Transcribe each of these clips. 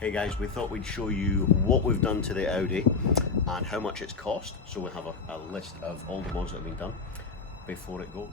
Hey guys, we thought we'd show you what we've done to the Audi and how much it's cost. So we have a list of all the mods that have been done before it goes.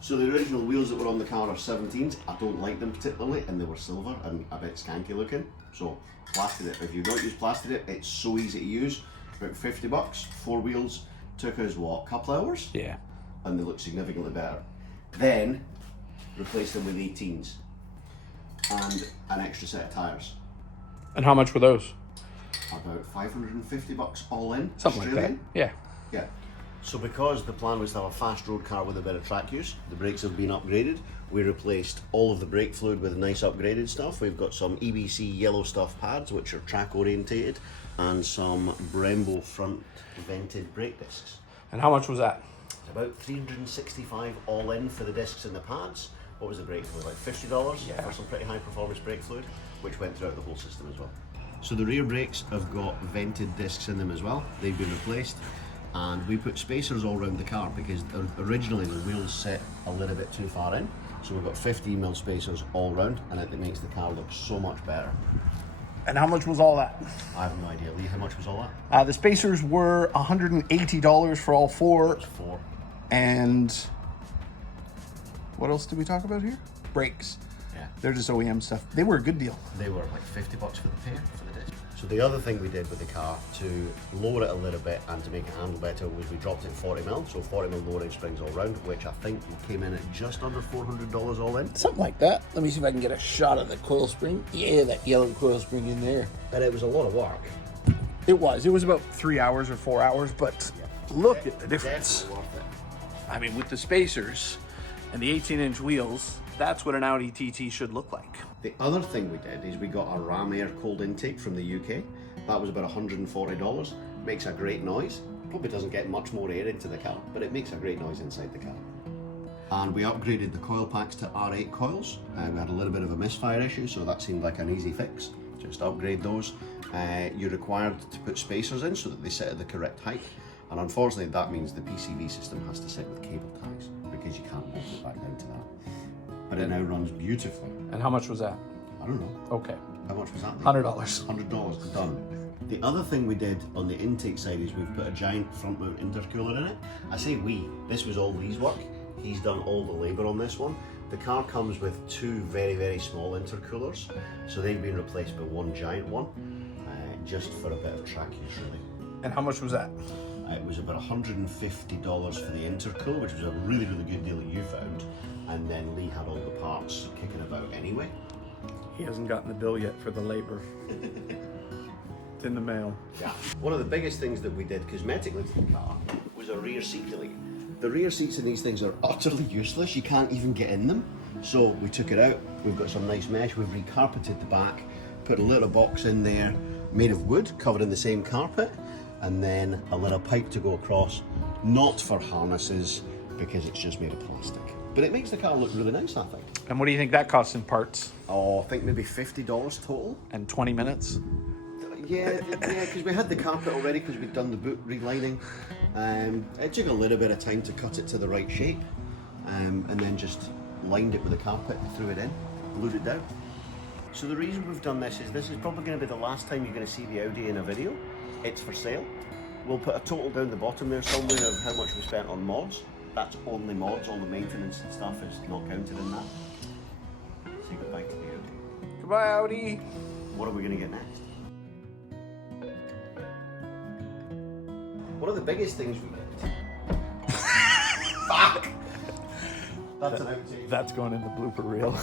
So the original wheels that were on the car are 17s. I don't like them particularly, and they were silver and a bit skanky looking. So plastered it. If you don't use plastered it, it's so easy to use. About 50 bucks, 4 wheels. Took us what, a couple hours? Yeah. And they look significantly better. Then replaced them with 18s and an extra set of tyres. And how much were those? About 550 bucks all in. Something Australian. like that. Yeah. Yeah. So because the plan was to have a fast road car with a bit of track use, the brakes have been upgraded. We replaced all of the brake fluid with nice upgraded stuff. We've got some EBC yellow stuff pads, which are track orientated, and some Brembo front vented brake discs. And how much was that? It's about 365 all in for the discs and the pads. What was the brake fluid, like $50 for some pretty high performance brake fluid, which went throughout the whole system as well. So the rear brakes have got vented discs in them as well. They've been replaced. And we put spacers all around the car because originally the wheels set a little bit too far in. So we've got 15mm spacers all round, and it makes the car look so much better. And how much was all that? I have no idea. Lee, how much was all that? The spacers were $180 for all four. That's 4. And what else did we talk about here? Brakes. Yeah. They're just OEM stuff. They were a good deal. They were like 50 bucks for the pair, for the disc. So the other thing we did with the car to lower it a little bit and to make it handle better was we dropped it 40mm, so 40mm lowering springs all round, which I think came in at just under $400 all in. Something like that. Let me see if I can get a shot of the coil spring. Yeah, that yellow coil spring in there. But it was a lot of work. It was. It was about 3 hours or 4 hours, but look at the difference. Definitely worth it. I mean, with the spacers and the 18-inch wheels, that's what an Audi TT should look like. The other thing we did is we got a ram air cold intake from the UK. That was about $140. Makes a great noise. Probably doesn't get much more air into the car, but it makes a great noise inside the car. And we upgraded the coil packs to R8 coils. We had a little bit of a misfire issue, so that seemed like an easy fix. Just upgrade those. You're required to put spacers in so that they sit at the correct height. And unfortunately, that means the PCV system has to sit with cable ties because you can't bolt it back down to that. But it now runs beautifully. And how much was that? I don't know. Okay. How much was that? $100. $100, done. The other thing we did on the intake side is we've put a giant front mount intercooler in it. I say we, this was all Lee's work. He's done all the labour on this one. The car comes with 2 very, very small intercoolers. So they've been replaced by one giant one, just for a bit of track use really. And how much was that? It was about $150 for the intercool, which was a really, really good deal that you found. And then Lee had all the parts kicking about anyway. He hasn't gotten the bill yet for the labor. It's in the mail. Yeah. One of the biggest things that we did cosmetically to the car was a rear seat delete. The rear seats in these things are utterly useless. You can't even get in them. So we took it out. We've got some nice mesh. We've recarpeted the back, put a little box in there made of wood, covered in the same carpet, and then a little pipe to go across, not for harnesses because it's just made of plastic. But it makes the car look really nice, I think. And what do you think that costs in parts? Oh, I think maybe $50 total. And 20 minutes? Yeah, because we had the carpet already because we'd done the boot relining. It took a little bit of time to cut it to the right shape, and then just lined it with the carpet, threw it in, glued it down. So the reason we've done this is probably going to be the last time you're going to see the Audi in a video. It's for sale. We'll put a total down the bottom there somewhere of how much we spent on mods. That's only mods, all the maintenance and stuff is not counted in that. Say goodbye to the Audi. Goodbye, Audi. What are we going to get next? One of the biggest things we did. Fuck! That's an outtake. That's going in the blooper reel.